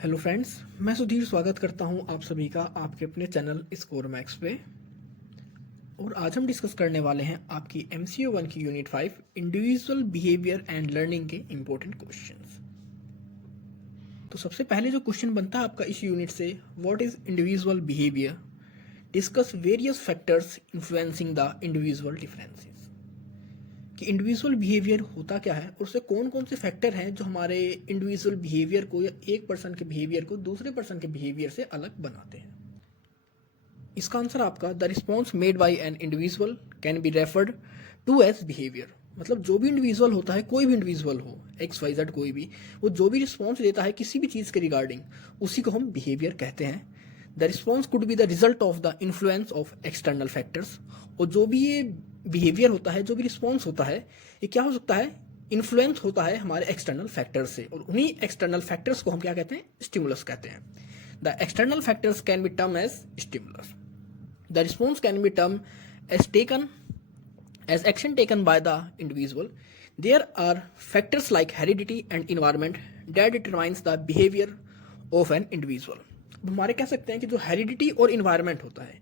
Hello friends, मैं सुधीर स्वागत करता हूं आप सभी का आपके अपने चैनल स्कोर मैक्स पे। और आज हम डिस्कस करने वाले हैं आपकी MCO 1 की unit 5 individual behaviour and learning के इम्पोर्टेंट क्वेश्चंस। तो सबसे पहले जो क्वेश्चन बनता है आपका इस यूनिट से, what is individual behaviour, discuss various factors influencing the individual differences. कि इंडिविजुअल बिहेवियर होता क्या है और उससे कौन कौन से फैक्टर हैं जो हमारे इंडिविजुअल बिहेवियर को या एक पर्सन के बिहेवियर को दूसरे पर्सन के बिहेवियर से अलग बनाते हैं। इसका आंसर आपका the response made by an individual can be referred to as behaviour. मतलब जो भी इंडिविजुअल होता है, कोई भी इंडिविजुअल हो, XYZ कोई भी, वो जो भी रिस्पॉन्स देता है किसी भी चीज़ के रिगार्डिंग, उसी को हम बिहेवियर कहते हैं। The response could be the result of the influence of external factors. और जो भी ये बिहेवियर होता है, जो भी रिस्पॉन्स होता है, ये क्या हो सकता है, इन्फ्लुएंस होता है हमारे एक्सटर्नल फैक्टर्स से। और उन्हीं एक्सटर्नल फैक्टर्स को हम क्या कहते हैं, स्टिमुलस कहते हैं। The external factors can be term as stimulus. The response can be termed as action taken by the individual. There are factors like heredity and environment that determines the behavior of an individual. हमारे कह सकते हैं कि जो heredity और environment होता है,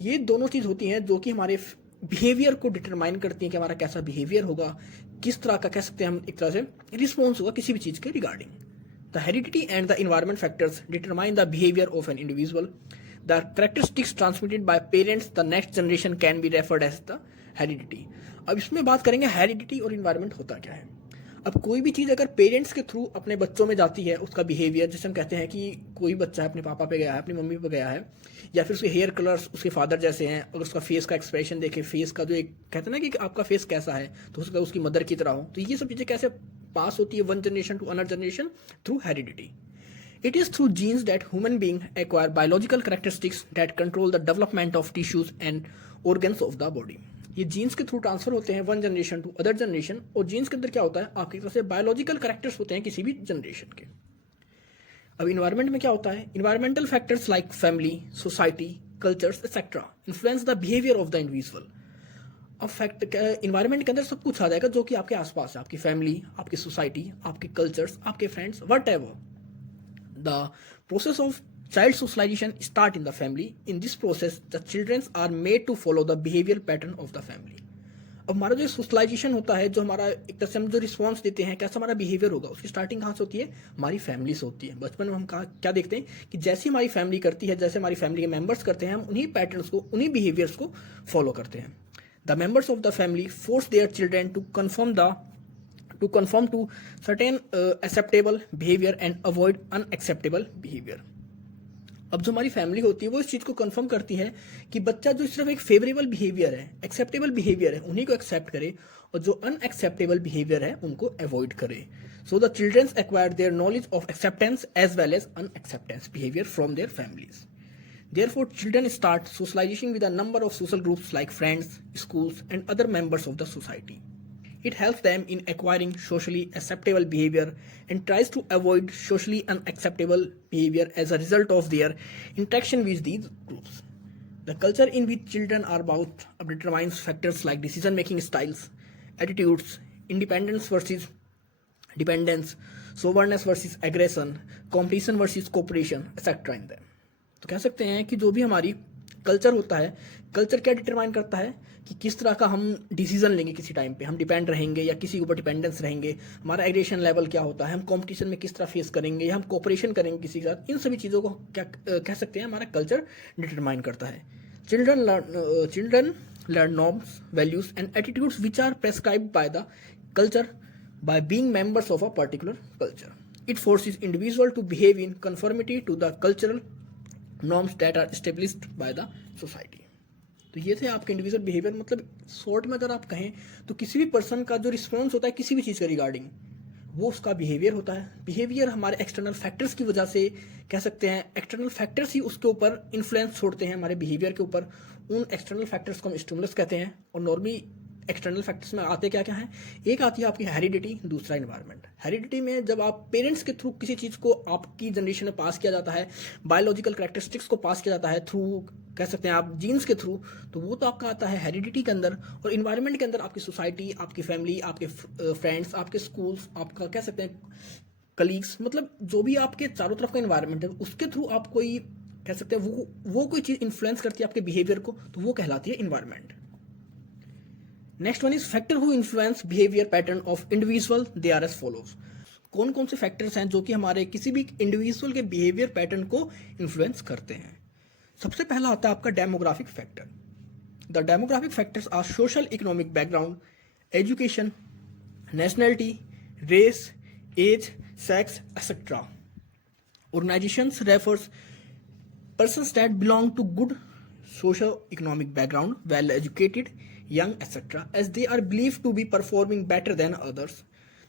ये दोनों चीज़ होती हैं जो कि हमारे बिहेवियर को डिटरमाइन करती हैं कि हमारा कैसा बिहेवियर होगा, किस तरह का कह सकते हैं हम एक तरह से रिस्पॉन्स होगा किसी भी चीज़ के regarding. The heredity and the environment factors determine the behaviour of an individual. The characteristics transmitted by parents the next generation can be referred as the heredity. अब इसमें बात करेंगे हेरिडिटी और इन्वायरमेंट होता क्या है। अब कोई भी चीज़ अगर पेरेंट्स के थ्रू अपने बच्चों में जाती है, उसका बिहेवियर, जैसे हम कहते हैं कि कोई बच्चा अपने पापा पे गया है, अपनी मम्मी पे गया है, या फिर उसके हेयर कलर्स उसके फादर जैसे हैं, अगर उसका फेस का एक्सप्रेशन देखे, फेस का जो एक कहते हैं ना कि आपका फेस कैसा है, तो उसका उसकी मदर की तरह हो, तो ये सब चीज़ें कैसे पास होती है one generation to another generation, through heredity. It is through genes that human beings acquire biological characteristics that control the development of tissues and organs of the body. ये जीन्स के थ्रू ट्रांसफर होते हैं one generation to other generation. और genes के अंदर क्या होता है, आपकी तरफ से बायोलॉजिकल कैरेक्टर्स होते हैं किसी भी जनरेशन के। अब इन्वायरमेंट में क्या होता है, environmental factors like family, society, cultures etcetera influence the behaviour of the individual. अब फैक्ट इन्वायरमेंट के अंदर सब कुछ आ जाएगा जो कि आपके आसपास है, आपकी फैमिली, आपकी सोसाइटी, आपके कल्चर्स, आपके friends, what ever. The process of child socialization start in the family. In this process, the children are made to follow the behavioral pattern of the family. अब हमारा जो सोशलाइजेशन होता है, जो हमारा एक तरह से हम जो रिस्पॉन्स देते हैं, कैसा हमारा बिहेवियर होगा, उसकी स्टार्टिंग कहाँ से होती है, हमारी फैमिली से होती है। बचपन में हम कहाँ क्या देखते हैं कि जैसी हमारी फैमिली करती है, जैसे हमारी फैमिली के मेंबर्स करते हैं, हम उन्हीं पैटर्न्स को, उन्हीं बिहेवियर्स को फॉलो करते हैं. The members of the family force their children to conform to certain acceptable behavior and avoid unacceptable behavior. अब जो हमारी फैमिली होती है वो इस चीज़ को कंफर्म करती है कि बच्चा जो सिर्फ एक फेवरेबल बिहेवियर है, एक्सेप्टेबल बिहेवियर है, उन्हीं को एक्सेप्ट करे, और जो अनएक्सेप्टेबल बिहेवियर है उनको अवॉइड करे. So the childrens acquire their knowledge of acceptance as well as unacceptance behaviour from their families. Therefore, children start socializing with a number of social groups like friends, schools, and other members of the society. It helps them in acquiring socially acceptable behavior and tries to avoid socially unacceptable behavior as a result of their interaction with these groups. The culture in which children are brought up determines factors like decision-making styles, attitudes, independence versus dependence, soberness versus aggression, competition versus cooperation, etc. in them. तो कह सकते हैं कि जो भी हमारी culture होता है, कल्चर क्या डिटरमाइन करता है कि किस तरह का हम डिसीजन लेंगे, किसी टाइम पे हम डिपेंड रहेंगे या किसी के ऊपर डिपेंडेंस रहेंगे, हमारा एग्रेशन लेवल क्या होता है, हम कंपटीशन में किस तरह फेस करेंगे या हम कोऑपरेशन करेंगे किसी के साथ, इन सभी चीज़ों को क्या कह सकते हैं, हमारा कल्चर डिटरमाइन करता है. Children learn norms, values and attitudes which are prescribed by the culture by being members of a particular culture. It forces individual to behave in conformity to the cultural norms that are established by the society. तो ये थे आपके individual behaviour. मतलब short में अगर आप कहें तो किसी भी पर्सन का जो रिस्पॉन्स होता है किसी भी चीज़ के रिगार्डिंग, वो उसका बिहेवियर होता है. बिहेवियर हमारे एक्सटर्नल फैक्टर्स की वजह से कह सकते हैं, एक्सटर्नल फैक्टर्स ही उसके ऊपर इन्फ्लुएंस छोड़ते हैं हमारे बिहेवियर के ऊपर. उन एक्सटर्नल फैक्टर्स को हम स्टिमुलस कहते हैं. और नॉर्मली एक्सटर्नल फैक्टर्स में आते क्या क्या हैं, एक आती है आपकी हेरिडिटी, दूसरा इन्वायरमेंट. हेरिडिटी में जब आप पेरेंट्स के थ्रू किसी चीज़ को आपकी जनरेशन में पास किया जाता है, बायोलॉजिकल कैरेक्टरिस्टिक्स को पास किया जाता है थ्रू कह सकते हैं आप जीन्स के थ्रू, तो वो तो आपका आता है हेरिडिटी के अंदर. और इन्वायरमेंट के अंदर आपकी सोसाइटी, आपकी फैमिली, आपके फ्रेंड्स, आपके स्कूल्स, आपका कह सकते हैं कलीग्स, मतलब जो भी आपके चारों तरफ का इन्वायरमेंट है उसके थ्रू आप कोई कह सकते हैं वो कोई चीज़ इन्फ्लुएंस करती है आपके बिहेवियर को, तो वो कहलाती है environment. Next one is factor who influence behaviour pattern of individual, they are as follows. कौन कौन से फैक्टर्स हैं जो कि हमारे किसी भी इंडिविजुअल के बिहेवियर पैटर्न को इन्फ्लुएंस करते हैं। सबसे पहला आता है आपका demographic factor. The demographic factors are social economic background, education, nationality, race, age, sex, etc. Organizations refers persons that belong to good socio-economic background, well educated, young, etc. as they are believed to be performing better than others.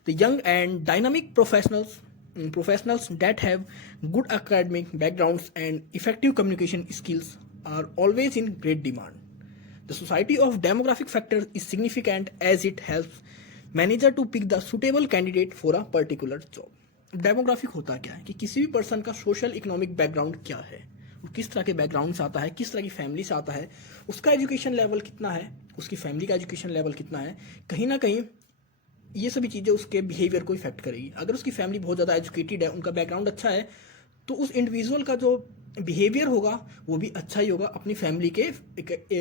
The young and dynamic professionals that have good academic backgrounds and effective communication skills are always in great demand. The society of demographic factors is significant as it helps manager to pick the suitable candidate for a particular job. Demographic होता क्या है कि किसी भी person का social economic background क्या है, वो किस तरह के बैकग्राउंड से आता है, किस तरह की फैमिली से आता है, उसका एजुकेशन लेवल कितना है, उसकी फैमिली का एजुकेशन लेवल कितना है, कहीं ना कहीं ये सभी चीज़ें उसके बिहेवियर को इफेक्ट करेगी। अगर उसकी फैमिली बहुत ज़्यादा एजुकेटेड है, उनका बैकग्राउंड अच्छा है, तो उस इंडिविजुअल का जो बिहेवियर होगा वो भी अच्छा ही होगा, अपनी फैमिली के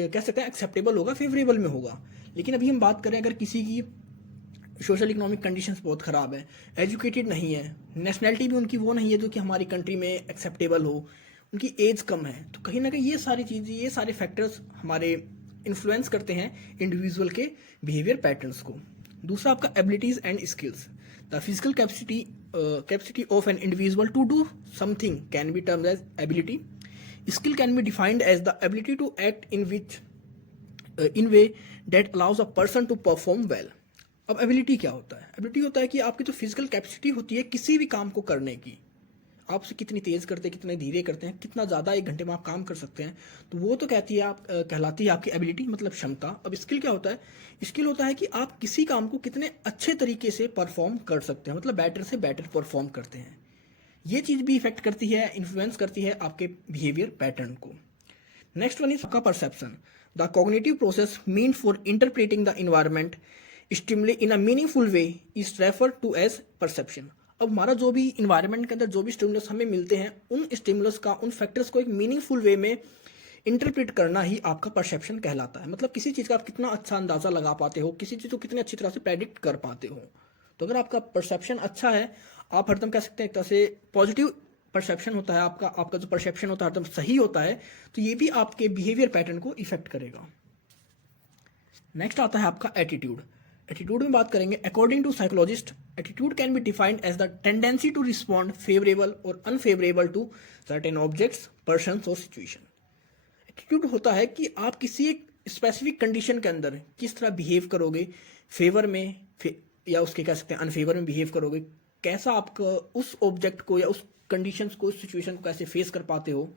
कह सकते हैं एक्सेप्टेबल होगा, फेवरेबल में होगा। लेकिन अभी हम बात करें अगर किसी की सोशल इकोनॉमिक कंडीशंस बहुत ख़राब है, एजुकेटेड नहीं है, नेशनैलिटी भी उनकी वो नहीं है जो कि हमारी कंट्री में एक्सेप्टेबल हो, उनकी एज कम है, तो कहीं ना कहीं ये सारी चीज़ें, ये सारे फैक्टर्स हमारे इन्फ्लुएंस करते हैं इंडिविजुअल के बिहेवियर पैटर्न्स को। दूसरा आपका abilities and skills. The physical capacity of an individual to do something can be termed as ability. Skill can be defined as the ability to act in way that allows a person to perform well. अब ability क्या होता है? Ability होता है कि आपकी जो physical capacity होती है किसी भी काम को करने की, आप उसे कितनी तेज़ करते हैं, कितने धीरे करते हैं, कितना ज़्यादा एक घंटे में आप काम कर सकते हैं, तो वो तो कहलाती है आपकी एबिलिटी, मतलब क्षमता। अब स्किल क्या होता है? स्किल होता है कि आप किसी काम को कितने अच्छे तरीके से परफॉर्म कर सकते हैं, मतलब बेटर से बेटर परफॉर्म करते हैं। ये चीज़ भी इफेक्ट करती है, इन्फ्लुएंस करती है आपके बिहेवियर पैटर्न को। नेक्स्ट वन इज आपका perception. The cognitive process mean for interpreting the environment stimuli in a meaningful way is refer to as perception. अब हमारा जो भी इन्वायरमेंट के अंदर जो भी स्टिमुलस हमें मिलते हैं, उन स्टिमुलस का, उन फैक्टर्स को एक मीनिंगफुल वे में इंटरप्रेट करना ही आपका परसेप्शन कहलाता है। मतलब किसी चीज़ का आप कितना अच्छा अंदाज़ा लगा पाते हो, किसी चीज़ को कितनी अच्छी तरह से प्रेडिक्ट कर पाते हो। तो अगर आपका परसेप्शन अच्छा है, आप हरदम कह सकते हैं एक तरह से पॉजिटिव परसेप्शन होता है आपका जो परसेप्शन होता है हरदम सही होता है, तो ये भी आपके बिहेवियर पैटर्न को इफेक्ट करेगा। नेक्स्ट आता है आपका एटीट्यूड। एटीट्यूड में बात करेंगे, according to psychologist attitude can be defined as the tendency to respond favourable और unfavourable to certain objects, persons और सिचुएशन। एटीट्यूड होता है कि आप किसी एक स्पेसिफिक कंडीशन के अंदर किस तरह बिहेव करोगे, फेवर में या उसके कह सकते हैं अनफेवर में बिहेव करोगे, कैसा आप उस ऑब्जेक्ट को या उस कंडीशंस को, उस सिचुएशन को कैसे फेस कर पाते हो,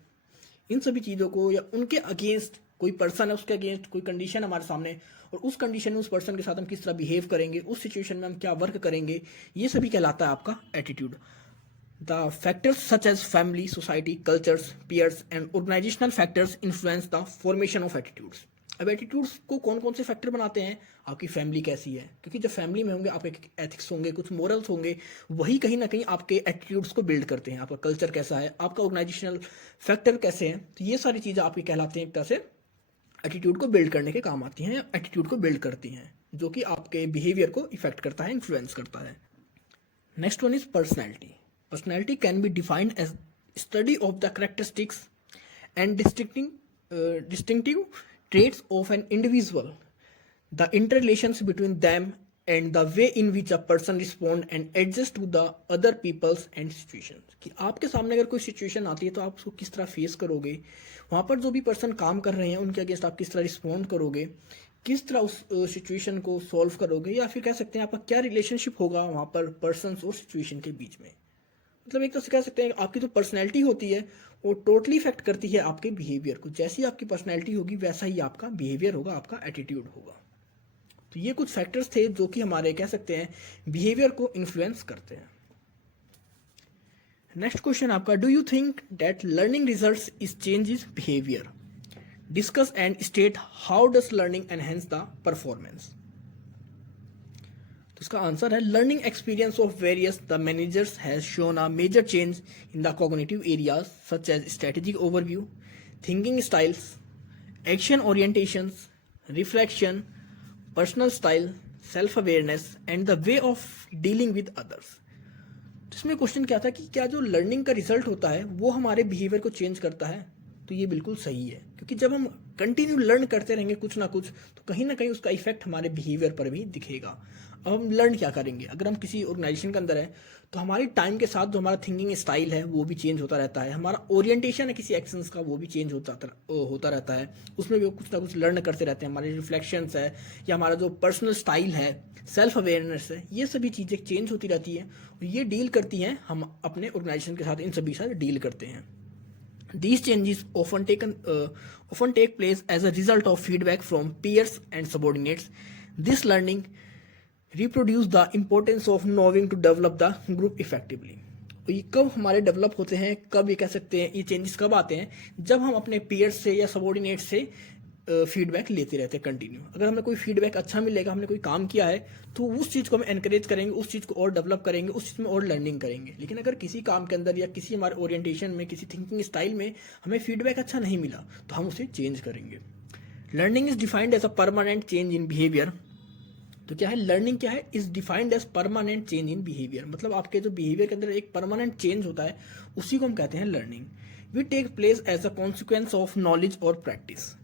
इन सभी चीज़ों को, या उनके अगेंस्ट कोई पर्सन है, उसके अगेंस्ट कोई कंडीशन हमारे सामने, और उस कंडीशन में उस पर्सन के साथ हम किस तरह बिहेव करेंगे, उस सिचुएशन में हम क्या वर्क करेंगे, ये सभी कहलाता है आपका attitude. The factors such as family, society, cultures, peers and organisational factors influence the formation of attitudes. अब एटीट्यूड्स को कौन कौन से फैक्टर बनाते हैं? आपकी फैमिली कैसी है, क्योंकि जब फैमिली में होंगे आपके एथिक्स होंगे, कुछ मोरल्स होंगे, वही कहीं ना कहीं आपके एटीट्यूड्स को बिल्ड करते हैं। आपका कल्चर कैसा है, आपका ऑर्गेनाइजेशनल फैक्टर कैसे हैं, तो ये सारी चीज़ें आपकी कहलाते हैं एक तरह से एटीट्यूड को बिल्ड करने के काम आती हैं, या एटीट्यूड को बिल्ड करती हैं, जो कि आपके बिहेवियर को इफेक्ट करता है, इन्फ्लुएंस करता है। Next one is personality. Personality can be defined as study of the characteristics and distinctive traits of an individual, the interrelations between them and the way in which a person respond and adjust to the other people's and situations। कि आपके सामने अगर कोई situation आती है तो आप उसको किस तरह फेस करोगे, वहाँ पर जो भी पर्सन काम कर रहे हैं उनके अगेंस्ट आप किस तरह रिस्पॉन्ड करोगे, किस तरह उस सिचुएशन को सॉल्व करोगे, या फिर कह सकते हैं आपका क्या रिलेशनशिप होगा वहाँ पर पर्सन और सिचुएशन के बीच में। मतलब एक तरह से कह सकते हैं आपकी जो पर्सनैलिटी होती है वो टोटली इफेक्ट करती है आपके बिहेवियर को। जैसी आपकी पर्सनैलिटी होगी वैसा ही आपका बिहेवियर होगा, आपका एटीट्यूड होगा। तो ये कुछ फैक्टर्स थे जो कि हमारे कह सकते हैं बिहेवियर को इन्फ्लुएंस करते हैं। नेक्स्ट क्वेश्चन आपका, do you think that learning results is changes behaviour? Discuss and state how does learning enhance the performance. उसका आंसर है learning experience of various the managers has shown a major change in the cognitive areas such as strategic overview, thinking styles, action orientations, reflection, personal style, self awareness and the way of dealing with others. इसमें question क्या था कि क्या जो learning का result होता है वो हमारे बिहेवियर को चेंज करता है। तो ये बिल्कुल सही है, क्योंकि जब हम कंटिन्यू लर्न करते रहेंगे कुछ ना कुछ, तो कहीं ना कहीं उसका इफेक्ट हमारे बिहेवियर पर भी दिखेगा। अब हम लर्न क्या करेंगे, अगर हम किसी ऑर्गेनाइजेशन के अंदर है तो हमारी टाइम के साथ जो हमारा थिंकिंग स्टाइल है वो भी चेंज होता रहता है, हमारा ओरिएंटेशन है किसी एक्शंस का वो भी चेंज होता रहता है, उसमें भी कुछ ना कुछ लर्न करते रहते हैं। हमारे रिफ्लेक्शंस है या हमारा जो पर्सनल स्टाइल है, सेल्फ अवेयरनेस है, ये सभी चीज़ें चेंज होती रहती हैं और ये डील करती हैं, हम अपने ऑर्गेनाइजेशन के साथ इन सभी साथ डील करते हैं। These changes often take place as a result of feedback from peers and subordinates. This learning reproduce the importance of knowing to develop the group effectively. तो ये कब हमारे डेवलप होते हैं, कब ये कह सकते हैं ये चेंजेस कब आते हैं, जब हम अपने पीयर्स से या सबॉर्डिनेट से फीडबैक लेते रहते हैं कंटिन्यू। अगर हमें कोई फीडबैक अच्छा मिलेगा, हमने कोई काम किया है, तो उस चीज़ को हम एनकरेज करेंगे, उस चीज़ को और डेवलप करेंगे, उस चीज़ में और लर्निंग करेंगे। लेकिन अगर किसी काम के अंदर या किसी हमारे ओरिएंटेशन में, किसी थिंकिंग स्टाइल में हमें फीडबैक अच्छा नहीं मिला, तो हम उसे चेंज करेंगे। Learning is defined as a permanent change in behaviour. तो क्या है लर्निंग, क्या है, is defined as permanent change in behaviour. मतलब आपके जो बिहेवियर के अंदर एक परमानेंट चेंज होता है, उसी को हम कहते हैं learning. We take place as a consequence of knowledge और प्रैक्टिस।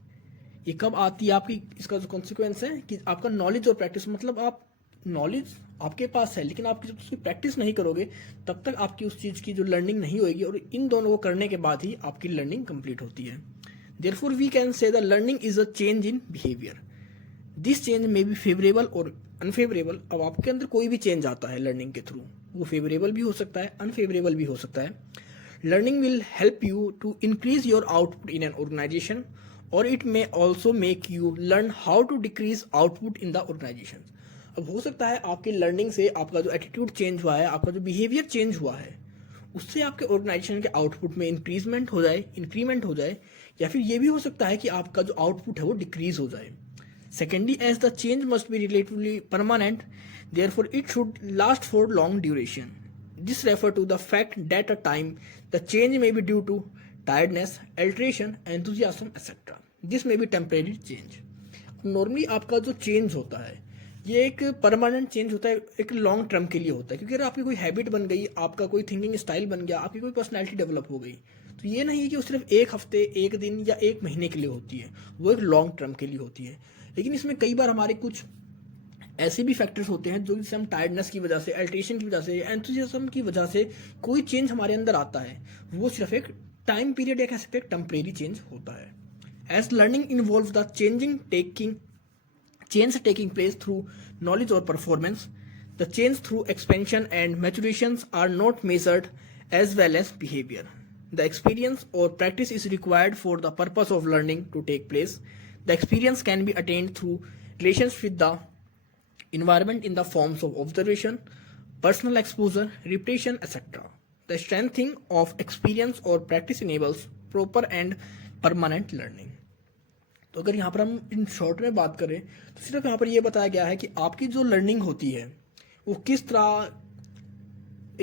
ये कब आती है आपकी, इसका जो कॉन्सिक्वेंस है कि आपका नॉलेज और प्रैक्टिस, मतलब आप नॉलेज आपके पास है लेकिन आप जब उसकी प्रैक्टिस नहीं करोगे तब तक आपकी उस चीज़ की जो लर्निंग नहीं होगी, और इन दोनों को करने के बाद ही आपकी लर्निंग कंप्लीट होती है। Therefore we can say the learning is a change in behaviour. This change may be favourable और अनफेवरेबल। अब आपके अंदर कोई भी चेंज आता है लर्निंग के थ्रू, वो फेवरेबल भी हो सकता है, अनफेवरेबल भी हो सकता है। Learning will help you to increase your output in an organisation, और it may also make you learn how to decrease output in the organisation. अब हो सकता है आपकी लर्निंग से आपका जो एटीट्यूड चेंज हुआ है, आपका जो बिहेवियर चेंज हुआ है, उससे आपके ऑर्गेनाइजेशन के आउटपुट में इंक्रीजमेंट हो जाए, इंक्रीमेंट हो जाए, या फिर ये भी हो सकता है कि आपका जो आउटपुट है वो डिक्रीज हो जाए। Secondly, as the change must be relatively permanent, therefore it should last for long duration. This refer to the fact that a time the change may be due to tiredness, alteration, enthusiasm, etc. This may be temporary change. Normally आपका जो change होता है ये एक permanent change होता है, एक long term के लिए होता है, क्योंकि अगर आपकी कोई हैबिट बन गई, आपका कोई थिंकिंग स्टाइल बन गया, आपकी कोई पर्सनैलिटी डेवलप हो गई, तो ये नहीं है कि वो सिर्फ एक हफ्ते, एक दिन या एक महीने के लिए होती है, वो एक लॉन्ग टर्म के लिए होती है। लेकिन इसमें कई बार हमारे कुछ ऐसे भी फैक्टर्स होते हैं जो जिससे हम टायर्डनेस की वजह से, अल्ट्रेशन की वजह से, एंथुसियाज्म की वजह से कोई चेंज हमारे अंदर आता है, वो सिर्फ एक टाइम पीरियड या कह सकते हैं टेम्परेरी चेंज होता है। As learning involve the change taking place through knowledge और performance, the change through expansion and maturation are not measured as well as behaviour. The experience और practice is required for the purpose of learning to take place. The experience can be attend through relations with the environment in the forms of observation, personal exposure, repetition, etc. The strengthening of experience or practice enables proper and permanent learning. तो अगर यहाँ पर हम in short में बात करें तो सिर्फ यहाँ पर यह बताया गया है कि आपकी जो लर्निंग होती है वो किस तरह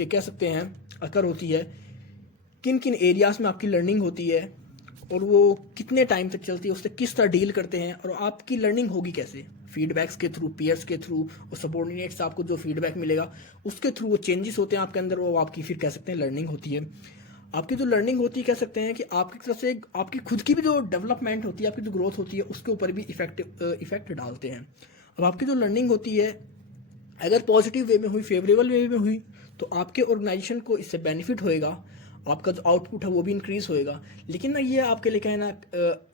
कह सकते हैं अकर होती है, किन किन एरियाज में आपकी लर्निंग होती है, और वो कितने टाइम तक चलती है, उससे किस तरह डील करते हैं, और आपकी लर्निंग होगी कैसे, फीडबैक्स के थ्रू, पीयर्स के थ्रू, और सबॉर्डिनेट्स आपको जो फीडबैक मिलेगा उसके थ्रू वो चेंजेस होते हैं आपके अंदर, वो आपकी फिर कह सकते हैं लर्निंग होती है। आपकी जो लर्निंग होती है कह सकते हैं कि आपकी तरफ से आपकी खुद की भी जो डेवलपमेंट होती है, आपकी जो ग्रोथ होती है, उसके ऊपर भी इफेक्ट डालते हैं। अब आपकी जो लर्निंग होती है अगर पॉजिटिव वे में हुई, फेवरेबल वे में हुई, तो आपके ऑर्गेनाइजेशन को इससे बेनिफिट होएगा, आपका जो आउटपुट है वो भी इंक्रीज होएगा। लेकिन ना ये आपके लिए कहना,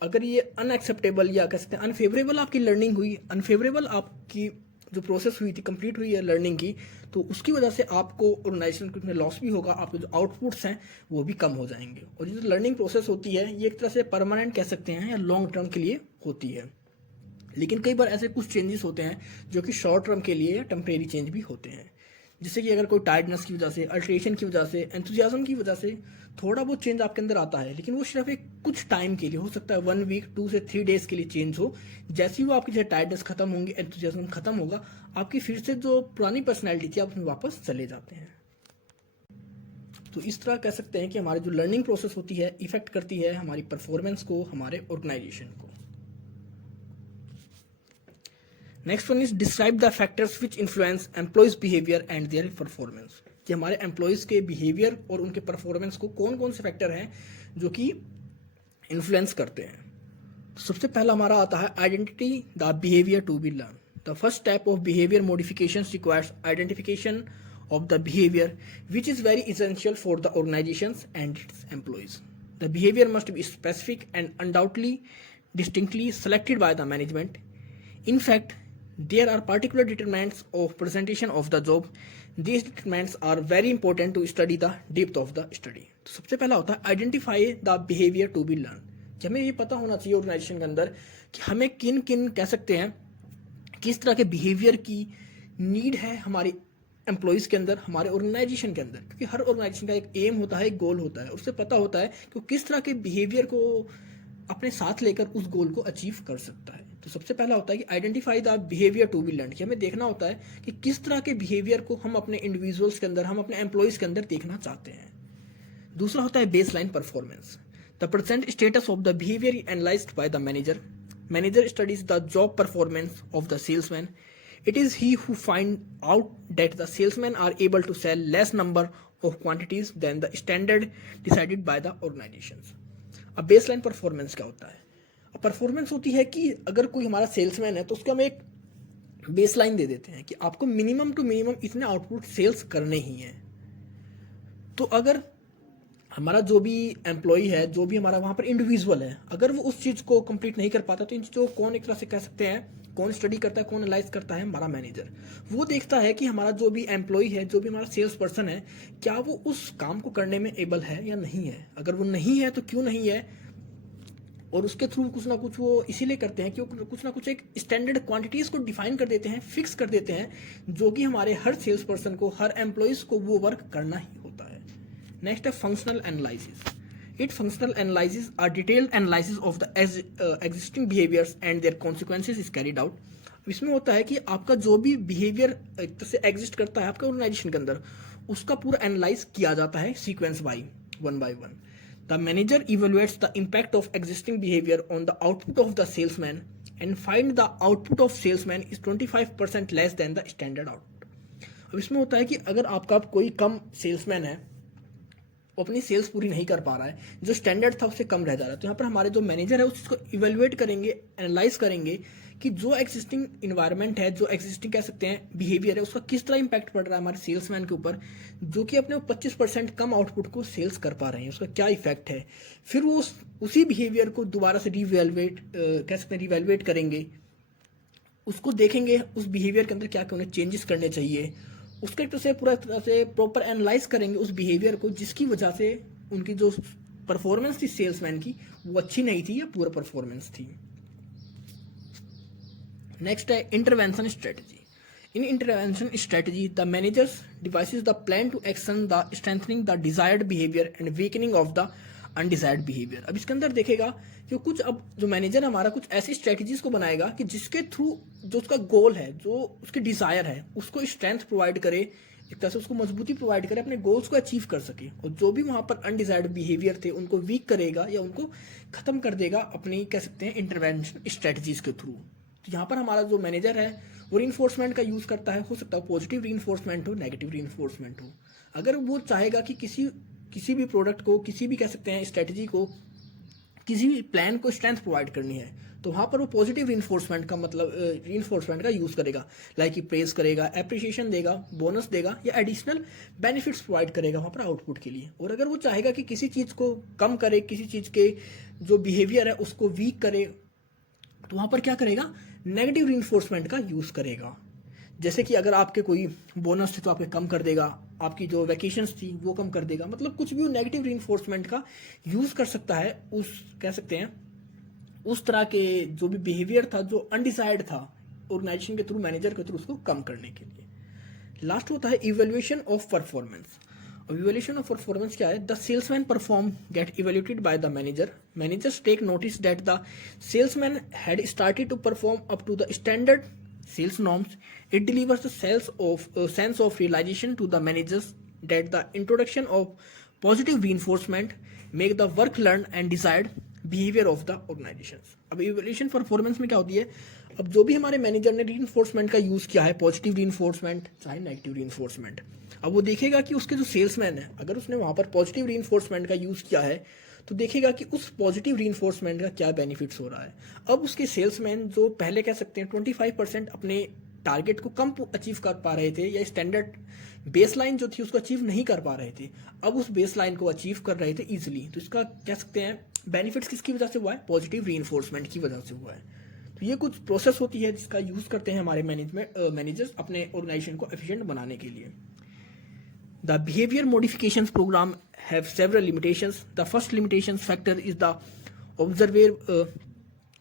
अगर ये अनएक्सेप्टेबल या कह सकते हैं अनफेवरेबल आपकी लर्निंग हुई, अनफेवरेबल आपकी जो प्रोसेस हुई थी, कंप्लीट हुई है लर्निंग की, तो उसकी वजह से आपको ऑर्गेनाइजेशन को इसमें लॉस भी होगा, आपके जो आउटपुट्स हैं वो भी कम हो जाएंगे। और ये जो लर्निंग प्रोसेस होती है ये एक तरह से परमानेंट कह सकते हैं या लॉन्ग टर्म के लिए होती है। लेकिन कई बार ऐसे कुछ चेंजेस होते हैं जो कि शॉर्ट टर्म के लिए या टेम्परेरी चेंज भी होते हैं। जिससे कि अगर कोई टायर्डनेस की वजह से, अल्ट्रेशन की वजह से, एंथुजियाज्म की वजह से थोड़ा बहुत चेंज आपके अंदर आता है, लेकिन वो सिर्फ एक कुछ टाइम के लिए हो सकता है, 1 वीक 2 से 3 डेज के लिए चेंज हो। जैसे ही वो आपकी जो टायर्डनेस खत्म होंगी, एंथुजियाज्म खत्म होगा, आपकी फिर से जो पुरानी पर्सनैलिटी थी आप उसमें वापस चले जाते हैं। तो इस तरह कह सकते हैं कि हमारी जो लर्निंग प्रोसेस होती है इफेक्ट करती है हमारी परफॉर्मेंस को, हमारे ऑर्गेनाइजेशन को। Next one is describe the factors which influence employees behaviour and their performance, कि हमारे एम्प्लॉयज के बिहेवियर और उनके परफॉर्मेंस को कौन कौन से फैक्टर हैं जो कि इन्फ्लुएंस करते हैं। सबसे पहला हमारा आता है identity the behaviour to be learn. The first step of behaviour modification requires identification of the behavior which is very essential for the organizations and its employees. The behavior must be specific and undoubtedly distinctly selected by the management. In fact, there are particular determinants of presentation of the job. These determinants are very important to study the depth of the study. तो सबसे पहला होता है identify the behaviour to be learn, कि हमें ये पता होना चाहिए ऑर्गेनाइजेशन के अंदर कि हमें किन किन कह सकते हैं किस तरह के बिहेवियर की नीड है हमारी एम्प्लॉयज़ के अंदर, हमारे ऑर्गेनाइजेशन के अंदर, क्योंकि हर ऑर्गेनाइजेशन का एक एम होता है, एक गोल होता है, उससे पता होता है कि वो किस तरह के बिहेवियर को अपने साथ लेकर उस गोल को अचीव कर सकता है। तो सबसे पहला होता है कि identify the behaviour to be learn, कि हमें देखना होता है कि किस तरह के बिहेवियर को हम अपने इंडिविजुअल्स के अंदर, हम अपने एम्प्लॉयज़ के अंदर देखना चाहते हैं। दूसरा होता है base line performance. The present status of the behaviour analysed bye the manager. Manager studies the job performance of the salesman. It is he who find out that the salesmen are able to sell less number of quantities than the standard decided by the organizations. अब baseline performance क्या होता है? अब performance होती है कि अगर कोई हमारा सेल्समैन है तो उसको हम एक बेसलाइन दे देते हैं कि आपको मिनिमम टू मिनिमम इतने आउटपुट सेल्स करने ही हैं। तो अगर हमारा जो भी एम्प्लॉय है, जो भी हमारा वहाँ पर इंडिविजुअल है, अगर वो उस चीज़ को कंप्लीट नहीं कर पाता तो इन चीज़ों को कौन एक तरह से कह सकते हैं, कौन स्टडी करता है, कौन एनालाइज करता है? हमारा मैनेजर। वो देखता है कि हमारा जो भी एम्प्लॉय है, जो भी हमारा सेल्स पर्सन है, क्या वो उस काम को करने में एबल है या नहीं है। अगर वो नहीं है तो क्यों नहीं है, और उसके थ्रू कुछ ना कुछ वो इसीलिए करते हैं कि वो कुछ ना कुछ एक स्टैंडर्ड क्वांटिटीज़ को डिफाइन कर देते हैं, फिक्स कर देते हैं, जो कि हमारे हर सेल्स पर्सन को, हर एम्प्लॉयज़ को वो वर्क करना ही होता है। नेक्स्ट है functional analysis. It functional analysis are detailed analysis of the existing behaviors and their consequences is carried out. इसमें होता है कि आपका जो भी बिहेवियर एक तरह से एग्जिस्ट करता है आपके ऑर्गेनाइजेशन के अंदर, उसका पूरा एनालाइज किया जाता है sequence by one. The manager evaluates the impact of existing behaviour on the output of the salesman and find the output of salesman is 25% less than the standard output. अब इसमें होता है कि अगर आपका कोई कम सेल्समैन है, अपनी सेल्स पूरी नहीं कर पा रहा है, जो स्टैंडर्ड था उससे कम रह जा रहा है, तो यहाँ पर हमारे जो मैनेजर है उस चीज़ को इवेलुएट करेंगे, एनालाइज करेंगे कि जो एग्जिस्टिंग इन्वायरमेंट है, जो एग्जिस्टिंग कह सकते हैं बिहेवियर है, उसका किस तरह इंपैक्ट पड़ रहा है हमारे सेल्समैन के ऊपर, जो कि अपने 25% कम आउटपुट को सेल्स कर पा रहे हैं, उसका क्या इफेक्ट है। फिर वो उसी बिहेवियर को दोबारा से कह सकते हैं रिवेलुएट करेंगे, उसको देखेंगे उस बिहेवियर के अंदर क्या क्या उन्हें चेंजेस करने चाहिए, उसके तरह से पूरा तरह से प्रॉपर एनालाइज करेंगे उस बिहेवियर को, जिसकी वजह से उनकी जो परफॉर्मेंस थी सेल्समैन की वो अच्छी नहीं थी या पूरा परफॉर्मेंस थी। नेक्स्ट है intervention strategy. In intervention strategy the managers devises the plan to action the strengthening the desired behaviour and weakening of the undesired behaviour. अब इसके अंदर देखेगा कि कुछ, अब जो मैनेजर हमारा कुछ ऐसी स्ट्रेटजीज को बनाएगा कि जिसके थ्रू जो उसका गोल है, जो उसकी डिजायर है, उसको स्ट्रेंथ प्रोवाइड करे, एक तरह से उसको मजबूती प्रोवाइड करे, अपने गोल्स को अचीव कर सके, और जो भी वहां पर अनडिजायर्ड बिहेवियर थे उनको वीक करेगा या उनको खत्म कर देगा अपनी कह सकते हैं इंटरवेंशन स्ट्रेटजीज के थ्रू. तो यहाँ पर हमारा जो मैनेजर है वो रीइंफोर्समेंट का यूज करता है, हो सकता है पॉजिटिव रीइंफोर्समेंट हो, नेगेटिव रीइंफोर्समेंट हो. अगर वो चाहेगा कि किसी भी प्रोडक्ट को, किसी भी कह सकते हैं स्ट्रेटजी को, किसी भी प्लान को स्ट्रेंथ प्रोवाइड करनी है, तो वहाँ पर वो पॉजिटिव रीइंफोर्समेंट का मतलब रीइंफोर्समेंट का यूज़ करेगा, लाइक कि प्रेज करेगा, एप्रिशिएशन देगा, बोनस देगा या एडिशनल बेनिफिट्स प्रोवाइड करेगा वहाँ पर आउटपुट के लिए. और अगर वो चाहेगा कि किसी चीज़ को कम करे, किसी चीज़ के जो बिहेवियर है उसको वीक करे, तो वहाँ पर क्या करेगा, नेगेटिव रीइंफोर्समेंट का यूज़ करेगा. जैसे कि अगर आपके कोई बोनस थे तो आपके कम कर देगा, आपकी जो वैकेशंस थी वो कम कर देगा, मतलब कुछ भी वो नेगेटिव रीइंफोर्समेंट का यूज़ कर सकता है उस कह सकते हैं उस तरह के जो भी बिहेवियर था जो अनडिजायर्ड था ऑर्गेनाइजेशन के थ्रू, मैनेजर के थ्रू, उसको कम करने के लिए. लास्ट होता है इवेल्युएशन ऑफ परफॉर्मेंस। अब इवेल्युएशन ऑफ परफॉर्मेंस क्या है? The salesman perform get evaluated by the manager, managers take notice that the salesman had started to perform up to the standard sales norms. It delivers a sense of realization to the managers that the introduction of positive reinforcement make the work learned and desired behavior of the organizations. अब evaluation performance में क्या होती है? अब जो भी हमारे manager ने reinforcement का यूज़ किया है, पॉजिटिव reinforcement चाहे नेगेटिव reinforcement, अब वो देखेगा कि उसके जो सेल्समैन है, अगर उसने वहाँ पर पॉजिटिव reinforcement का यूज़ किया है तो देखेगा कि उस पॉजिटिव रीइंफोर्समेंट का क्या बेनिफिट्स हो रहा है। अब उसके सेल्समैन जो पहले कह सकते हैं 25% अपने टारगेट को कम अचीव कर पा रहे थे या स्टैंडर्ड बेसलाइन जो थी उसको अचीव नहीं कर पा रहे थे, अब उस बेसलाइन को अचीव कर रहे थे इजीली। तो इसका कह सकते हैं बेनिफिट्स किसकी वजह से हुआ है? पॉजिटिव रीइंफोर्समेंट की वजह से हुआ है। तो ये कुछ प्रोसेस होती है जिसका यूज़ करते हैं हमारे मैनेजर्स अपने ऑर्गेनाइजेशन को एफिशिएंट बनाने के लिए। The behavior modifications program have several limitations. The first limitation factor is the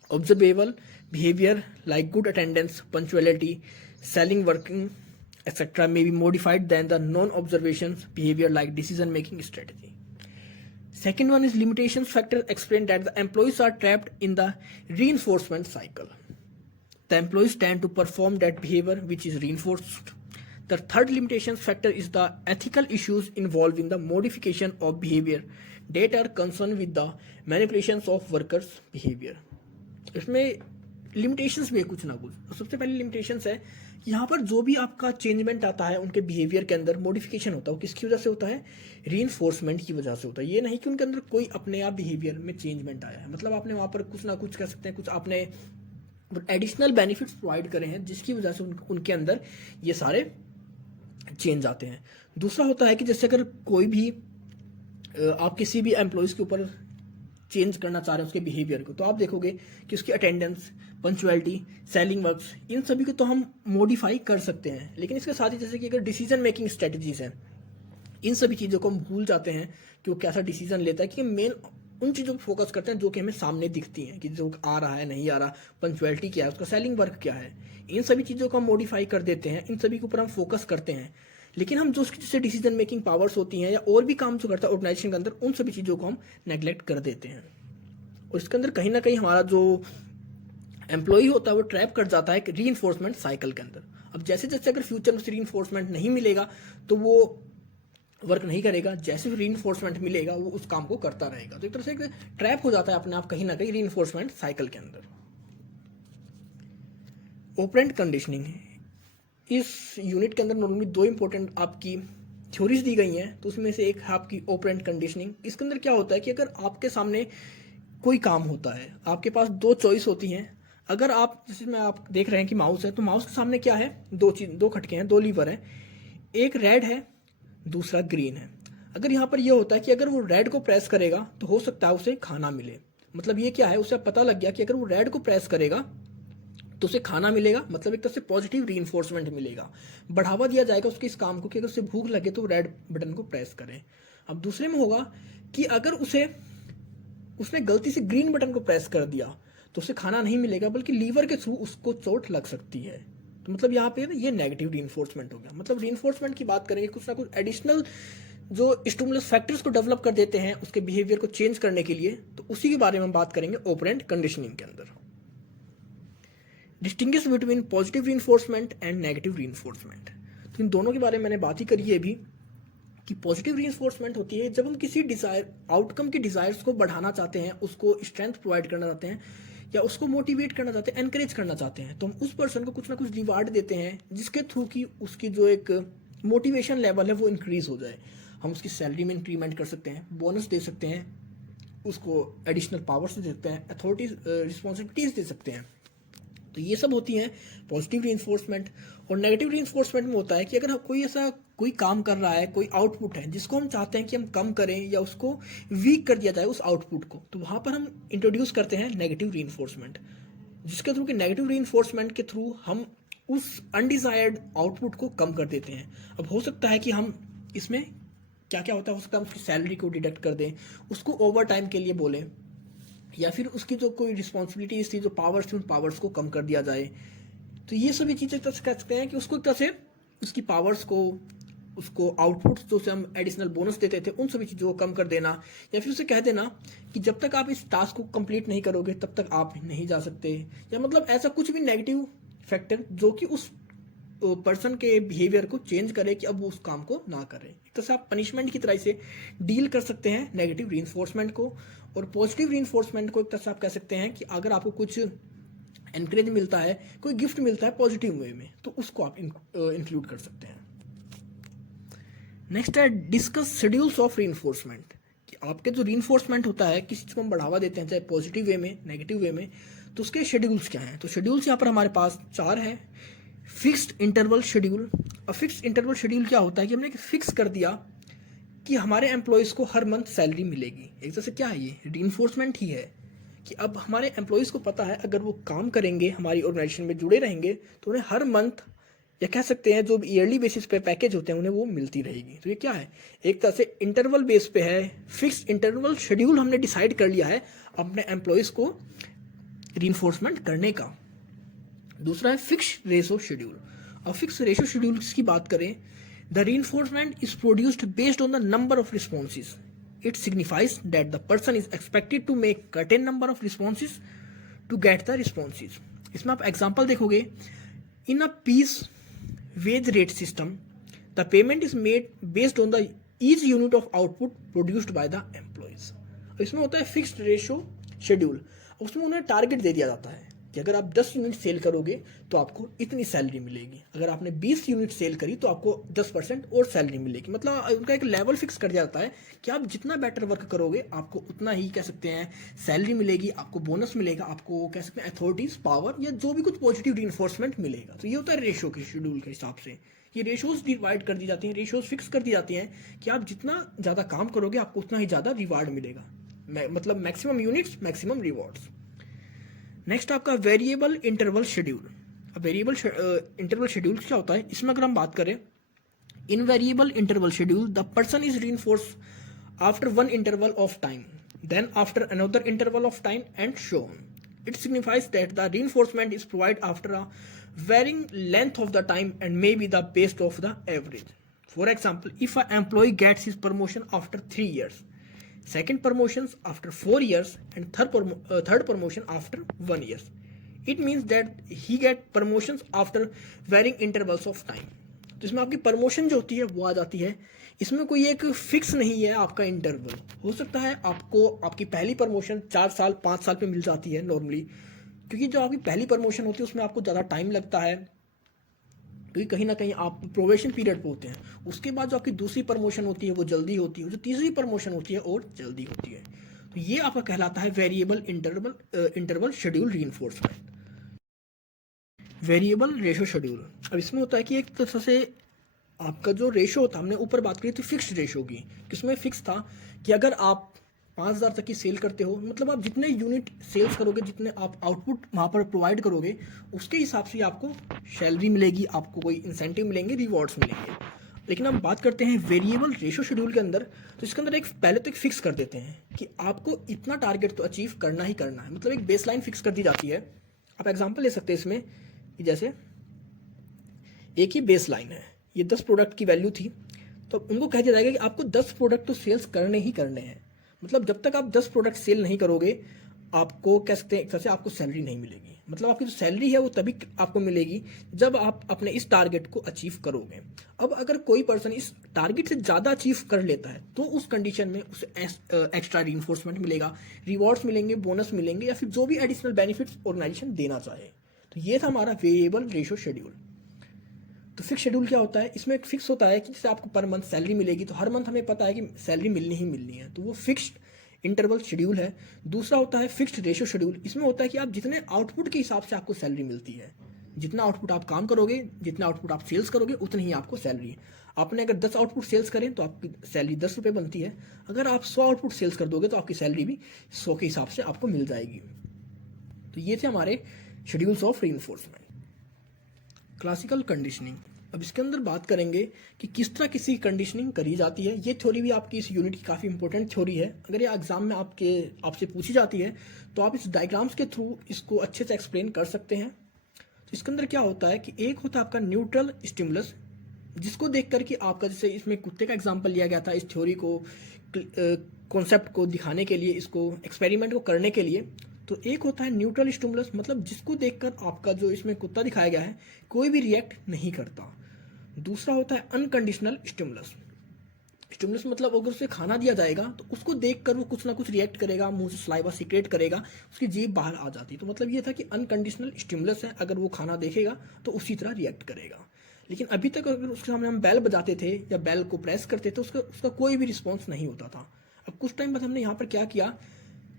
observable behavior like good attendance, punctuality, selling, working, etc. may be modified than the non-observations behavior like decision-making strategy. Second one is limitations factor explain that the employees are trapped in the reinforcement cycle. The employees tend to perform that behavior which is reinforced. The third limitation factor is the ethical issues involved in the modification of behavior that are concerned with the manipulations of workers' behavior. इसमें limitations भी है कुछ ना कुछ। तो सबसे पहले limitations है कि यहाँ पर जो भी आपका चेंजमेंट आता है उनके बिहेवियर के अंदर मॉडिफिकेशन होता है, वो किसकी वजह से होता है? रीइंफोर्समेंट की वजह से होता है। ये नहीं कि उनके अंदर कोई अपने आप बिहेवियर में चेंजमेंट आया है, मतलब आपने वहाँ पर कुछ ना कुछ कह सकते हैं कुछ आपने एडिशनल बेनिफिट्स प्रोवाइड करे हैं जिसकी वजह से उनके अंदर ये सारे चेंज आते हैं। दूसरा होता है कि जैसे अगर कोई भी आप किसी भी एम्प्लॉयज़ के ऊपर चेंज करना चाह रहे हैं उसके बिहेवियर को, तो आप देखोगे कि उसकी अटेंडेंस, पंक्चुअलिटी, सेलिंग वर्क्स, इन सभी को तो हम मॉडिफाई कर सकते हैं। लेकिन इसके साथ ही जैसे कि अगर डिसीजन मेकिंग स्ट्रेटजीज हैं, इन सभी चीज़ों को हम भूल जाते हैं कि वो कैसा डिसीजन लेता है, कि मेन उन चीज़ों पर फोकस करते हैं जो कि हमें सामने दिखती हैं कि जो आ रहा है नहीं आ रहा, पंक्चुअलिटी क्या है, उसका सेलिंग वर्क क्या है, इन सभी चीज़ों को हम मॉडिफाई कर देते हैं, इन सभी के ऊपर हम फोकस करते हैं। लेकिन हम जो उसकी जैसे डिसीजन मेकिंग पावर्स होती हैं या और भी काम जो करता है ऑर्गेनाइजेशन के अंदर, उन सभी चीज़ों को हम नेग्लेक्ट कर देते हैं। और इसके अंदर कहीं ना कहीं हमारा जो एम्प्लॉई होता है वो ट्रैप कर जाता है रीइंफोर्समेंट साइकिल के अंदर। अब जैसे जैसे अगर फ्यूचर में रीइंफोर्समेंट नहीं मिलेगा तो वो वर्क नहीं करेगा, जैसे भी रीइंफोर्समेंट मिलेगा वो उस काम को करता रहेगा। तो एक तरह से एक ट्रैप हो जाता है अपने आप कहीं ना कहीं रीइंफोर्समेंट साइकिल के अंदर। ऑपरेंट कंडीशनिंग, इस यूनिट के अंदर नॉर्मली दो इंपॉर्टेंट आपकी थ्योरीज दी गई हैं, तो उसमें से एक है आपकी ऑपरेंट कंडीशनिंग। इसके अंदर क्या होता है कि अगर आपके सामने कोई काम होता है, आपके पास दो चॉइस होती हैं। अगर आप जैसे में आप देख रहे हैं कि माउस है, तो माउस के सामने क्या है? दो खटके हैं, दो लीवर हैं, एक रेड है दूसरा ग्रीन है। अगर यहाँ पर यह होता है कि अगर वो रेड को प्रेस करेगा तो हो सकता है उसे खाना मिले, मतलब ये क्या है, उसे पता लग गया कि अगर वो रेड को प्रेस करेगा तो उसे खाना मिलेगा, मतलब एक तरह से पॉजिटिव रीइंफोर्समेंट मिलेगा, बढ़ावा दिया जाएगा उसके इस काम को कि अगर उसे भूख लगे तो रेड बटन को प्रेस करें। अब दूसरे में होगा कि अगर उसने गलती से ग्रीन बटन को प्रेस कर दिया तो उसे खाना नहीं मिलेगा, बल्कि लीवर के थ्रू उसको चोट लग सकती है। तो मतलब यहाँ पे ये नेगेटिव रीइंफोर्समेंट हो गया। मतलब रीइंफोर्समेंट की बात करेंगे, कुछ ना कुछ एडिशनल जो स्टिमुलस फैक्टर्स को डेवलप कर देते हैं उसके बिहेवियर को चेंज करने के लिए, तो उसी के बारे में हम बात करेंगे ऑपरेंट कंडीशनिंग के अंदर। Distinguish between positive reinforcement and negative reinforcement, तो इन दोनों के बारे में मैंने बात ही करी है अभी कि पॉजिटिव रीइंफोर्समेंट होती है जब हम किसी डिजायर आउटकम के डिजायर्स को बढ़ाना चाहते हैं, उसको स्ट्रेंथ प्रोवाइड करना चाहते हैं या उसको मोटिवेट करना चाहते हैं, एनकरेज करना चाहते हैं, तो हम उस पर्सन को कुछ ना कुछ रिवार्ड देते हैं जिसके थ्रू की उसकी जो एक मोटिवेशन लेवल है वो इंक्रीज हो जाए। हम उसकी सैलरी में इंक्रीमेंट कर सकते हैं, बोनस दे सकते हैं, उसको एडिशनल पावर्स दे सकते हैं, अथॉरिटीज रिस्पॉन्सिबिलिटीज दे सकते हैं। तो ये सब होती हैं पॉजिटिव रीइंफोर्समेंट। और नेगेटिव रीइंफोर्समेंट में होता है कि अगर कोई ऐसा कोई काम कर रहा है, कोई आउटपुट है जिसको हम चाहते हैं कि हम कम करें या उसको वीक कर दिया जाए उस आउटपुट को, तो वहाँ पर हम इंट्रोड्यूस करते हैं नेगेटिव रीइंफोर्समेंट, जिसके थ्रू कि नेगेटिव रीइंफोर्समेंट के थ्रू हम उस अनडिजायर्ड आउटपुट को कम कर देते हैं। अब हो सकता है कि हम इसमें क्या क्या होता है, हो सकता है हम उसकी सैलरी को डिडक्ट कर दें, उसको ओवर टाइम के लिए बोलें, या फिर उसकी जो कोई रिस्पॉन्सिबिलिटीज थी, जो पावर्स थी, उन पावर्स को कम कर दिया जाए। तो ये सभी चीज़ें कह सकते हैं कि उसको एक तरह से उसकी पावर्स को, उसको आउटपुट्स जो से हम एडिशनल बोनस देते थे उन सभी चीज़ों को कम कर देना, या फिर उसे कह देना कि जब तक आप इस टास्क को कंप्लीट नहीं करोगे तब तक आप नहीं जा सकते, या मतलब ऐसा कुछ भी नेगेटिव फैक्टर जो कि उस पर्सन के बिहेवियर को चेंज करे कि अब वो उस काम को ना करे। एक तरह से आप पनिशमेंट की तरह से डील कर सकते हैं नेगेटिव रीइंफोर्समेंट को। और पॉजिटिव रीइंफोर्समेंट को एक तरह से आप कह सकते हैं कि अगर आपको कुछ एनकरेज मिलता है, कोई गिफ्ट मिलता है पॉजिटिव वे में, तो उसको आप इंक्लूड कर सकते हैं। नेक्स्ट है डिस्कस शेड्यूल्स ऑफ रीइंफोर्समेंट, कि आपके जो रीइंफोर्समेंट होता है किसी चीज़ को हम बढ़ावा देते हैं चाहे पॉजिटिव वे में नेगेटिव वे में, तो उसके शेड्यूल्स क्या हैं। तो शेड्यूल्स यहाँ पर हमारे पास 4 हैं। Fixed interval schedule. अब फिक्स्ड इंटरवल शेड्यूल क्या होता है कि हमने फिक्स कर दिया कि हमारे एम्प्लॉयज़ को हर मंथ सैलरी मिलेगी। एक तरह से क्या है, ये रीइंफोर्समेंट ही है कि अब हमारे एम्प्लॉयज़ को पता है अगर वो काम करेंगे, हमारी ऑर्गेनाइजेशन में जुड़े रहेंगे, तो उन्हें हर मंथ, या कह सकते हैं जो ईयरली बेसिस पे पैकेज होते हैं, उन्हें वो मिलती रहेगी। तो ये क्या है, एक तरह से इंटरवल बेस पे है। फिक्स्ड इंटरवल शेड्यूल हमने डिसाइड कर लिया है अपने एम्प्लॉयज़ को रीइंफोर्समेंट करने का। दूसरा है फिक्स्ड रेशो शेड्यूल। अब फिक्स रेशो शेड्यूल की बात करें, the reinforcement is produced based on the number of responses. It signifies that the person is expected to make certain number of responses to get the responses. इसमें आप example देखोगे, in a piece wage rate system, the payment is made based on the each unit of output produced by the employees. इसमें होता है fixed ratio schedule. उसमें उन्हें target दे दिया जाता है कि अगर आप 10 यूनिट सेल करोगे तो आपको इतनी सैलरी मिलेगी, अगर आपने 20 यूनिट सेल करी तो आपको 10% और सैलरी मिलेगी। मतलब उनका एक लेवल फिक्स कर दिया जाता है कि आप जितना बेटर वर्क करोगे आपको उतना ही, कह सकते हैं, सैलरी मिलेगी, आपको बोनस मिलेगा, आपको कह सकते हैं अथॉरिटीज पावर या जो भी कुछ पॉजिटिव रीइंफोर्समेंट मिलेगा। तो ये होता है रेशो के शेड्यूल के हिसाब से। ये रेशोज डिवाइड कर दी जाती हैं, रेशोज फिक्स कर दी जाती हैं कि आप जितना ज़्यादा काम करोगे आपको उतना ही ज़्यादा रिवार्ड मिलेगा, मतलब maximum units maximum rewards. Next आपका वेरिएबल इंटरवल शेड्यूल। अब वेरिएबल इंटरवल शेड्यूल क्या होता है, इसमें अगर हम बात करें, in variable interval schedule the person is reinforce after one interval of time, then after another interval of time and so on. It signifies that the reinforcement is provided after a varying length of the time and may be the based of the average. For example, if an employee gets his promotion after 3 years, second promotions after 4 years, and third promotion after 1 year, it means that he get promotions after varying intervals of time. तो इसमें आपकी promotion जो होती है वो आ जाती है, इसमें कोई एक फिक्स नहीं है आपका इंटरवल। हो सकता है आपको आपकी पहली प्रमोशन 4 साल 5 साल पे मिल जाती है नॉर्मली, क्योंकि जो आपकी पहली प्रमोशन होती है उसमें आपको ज़्यादा टाइम लगता है, क्योंकि कहीं ना कहीं आप प्रोबेशन पीरियड पे होते हैं। उसके बाद जो आपकी दूसरी प्रमोशन होती है वो जल्दी होती है, जो तीसरी प्रमोशन होती है और जल्दी होती है। तो ये आपका कहलाता है variable interval schedule reinforcement. Variable ratio schedule, अब इसमें होता है कि एक तरह से आपका जो रेशो होता है, हमने ऊपर बात करी थी फिक्स्ड रेशो की, जिसमें फिक्स था कि अगर आप 5,000 तक की सेल करते हो, मतलब आप जितने यूनिट सेल्स करोगे, जितने आप आउटपुट वहाँ पर प्रोवाइड करोगे, उसके हिसाब से आपको सैलरी मिलेगी, आपको कोई इंसेंटिव मिलेंगे, रिवॉर्ड्स मिलेंगे। लेकिन हम बात करते हैं वेरिएबल रेशो शेड्यूल के अंदर, तो इसके अंदर एक पहले तो एक फिक्स कर देते हैं कि आपको इतना टारगेट तो अचीव करना ही करना है, मतलब एक बेस लाइन फिक्स कर दी जाती है। आप एग्जाम्पल ले सकते हैं इसमें कि जैसे एक ही बेस लाइन है, ये 10 प्रोडक्ट की वैल्यू थी, तो उनको कह दिया जाएगा कि आपको 10 प्रोडक्ट तो सेल्स करने ही करने हैं। मतलब जब तक आप 10 प्रोडक्ट सेल नहीं करोगे, आपको कह सकते हैं एक तरह से आपको सैलरी नहीं मिलेगी। मतलब आपकी जो सैलरी है वो तभी आपको मिलेगी जब आप अपने इस टारगेट को अचीव करोगे। अब अगर कोई पर्सन इस टारगेट से ज़्यादा अचीव कर लेता है तो उस कंडीशन में उसे एक्स्ट्रा रीइंफोर्समेंट मिलेगा, रिवॉर्ड्स मिलेंगे, बोनस मिलेंगे, या फिर जो भी एडिशनल बेनिफिट्स ऑर्गेनाइजेशन देना चाहे। तो ये था हमारा वेरिएबल रेशो शेड्यूल। तो फिक्स शेड्यूल क्या होता है, इसमें एक फिक्स होता है कि जैसे आपको पर मंथ सैलरी मिलेगी, तो हर मंथ हमें पता है कि सैलरी मिलनी ही मिलनी है, तो वो फिक्स्ड इंटरवल शेड्यूल है। दूसरा होता है फिक्स्ड रेशो शेड्यूल, इसमें होता है कि आप जितने आउटपुट के हिसाब से आपको सैलरी मिलती है, जितना आउटपुट आप काम करोगे, जितना आउटपुट आप सेल्स करोगे, उतनी ही आपको सैलरी है। आपने अगर 10 आउटपुट सेल्स करें तो आपकी सैलरी 10 रुपये बनती है, अगर आप 100 आउटपुट सेल्स कर दोगे तो आपकी सैलरी भी 100 के हिसाब से आपको मिल जाएगी। तो ये थे हमारे schedules of reinforcement. Classical conditioning, अब इसके अंदर बात करेंगे कि किस तरह किसी कंडीशनिंग करी जाती है। ये थ्योरी भी आपकी इस यूनिट की काफ़ी इंपॉर्टेंट थ्योरी है। अगर ये एग्जाम में आपसे पूछी जाती है तो आप इस डायग्राम्स के थ्रू इसको अच्छे से एक्सप्लेन कर सकते हैं। तो इसके अंदर क्या होता है कि एक होता है आपका न्यूट्रल स्टिमुलस, जिसको देख कर कि आपका, जैसे इसमें कुत्ते का एग्जांपल लिया गया था इस थ्योरी को, कॉन्सेप्ट को दिखाने के लिए, इसको एक्सपेरिमेंट को करने के लिए। तो एक होता है न्यूट्रल स्टिमुलस, मतलब जिसको देखकर आपका जो इसमें कुत्ता दिखाया गया है कोई भी रिएक्ट नहीं करता। दूसरा होता है अनकंडीशनल स्टिमुलस। स्टिमुलस मतलब अगर उसे खाना दिया जाएगा तो उसको देखकर वो कुछ ना कुछ रिएक्ट करेगा, मुंह से सलाइवा सीक्रेट करेगा, उसकी जीभ बाहर आ जाती है। तो मतलब ये था कि अनकंडीशनल स्टिमुलस है, अगर वो खाना देखेगा तो उसी तरह रिएक्ट करेगा। लेकिन अभी तक अगर उसके सामने हम बेल बजाते थे या बेल को प्रेस करते थे, उसका उसका कोई भी रिस्पॉन्स नहीं होता था। अब कुछ टाइम बाद हमने यहाँ पर क्या किया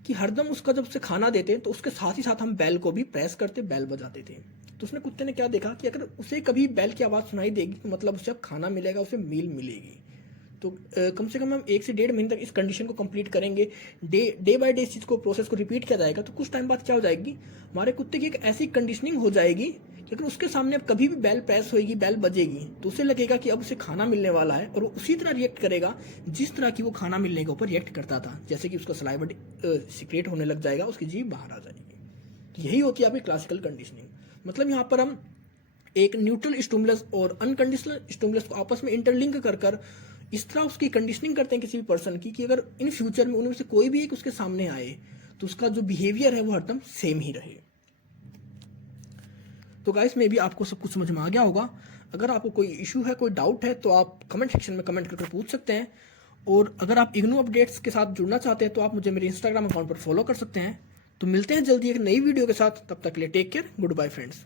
कि हरदम उसका जब उसे खाना देते तो उसके साथ ही साथ हम बेल को भी प्रेस करते, बेल बजाते थे। तो उसने, कुत्ते ने क्या देखा कि अगर उसे कभी बेल की आवाज़ सुनाई देगी तो मतलब उसे अब खाना मिलेगा, उसे मील मिलेगी। तो कम से कम हम 1 से 1.5 महीने तक इस कंडीशन को कंप्लीट करेंगे। डे बाय डे इस चीज़ को, प्रोसेस को रिपीट किया जाएगा। तो कुछ टाइम बाद क्या हो जाएगी, हमारे कुत्ते की एक ऐसी कंडीशनिंग हो जाएगी कि अगर उसके सामने अब कभी भी बेल प्रेस होएगी, बेल बजेगी, तो उसे लगेगा कि अब उसे खाना मिलने वाला है, और वो उसी तरह रिएक्ट करेगा जिस तरह की वो खाना मिलने के ऊपर रिएक्ट करता था। जैसे कि उसका सलाइवा सीक्रेट होने लग जाएगा, उसकी जीभ बाहर आ जाएगी। तो यही होती है आपकी क्लासिकल कंडीशनिंग। मतलब यहाँ पर हम एक न्यूट्रल स्टिमुलस और अनकंडीशनल स्टिमुलस को आपस में इंटरलिंक कर कर इस तरह उसकी कंडीशनिंग करते हैं किसी भी पर्सन की कि अगर इन फ्यूचर में उनमें से कोई भी एक उसके सामने आए तो उसका जो बिहेवियर है वो हरदम सेम ही रहे। तो गाइस, मे भी आपको सब कुछ समझ में आ गया होगा। अगर आपको कोई इशू है, कोई डाउट है, तो आप कमेंट सेक्शन में कमेंट करके पूछ सकते हैं। और अगर आप इग्नू अपडेट्स के साथ जुड़ना चाहते हैं तो आप मुझे मेरे इंस्टाग्राम अकाउंट पर फॉलो कर सकते हैं। तो मिलते हैं जल्दी एक नई वीडियो के साथ, तब तक के लिए take care, good bye friends.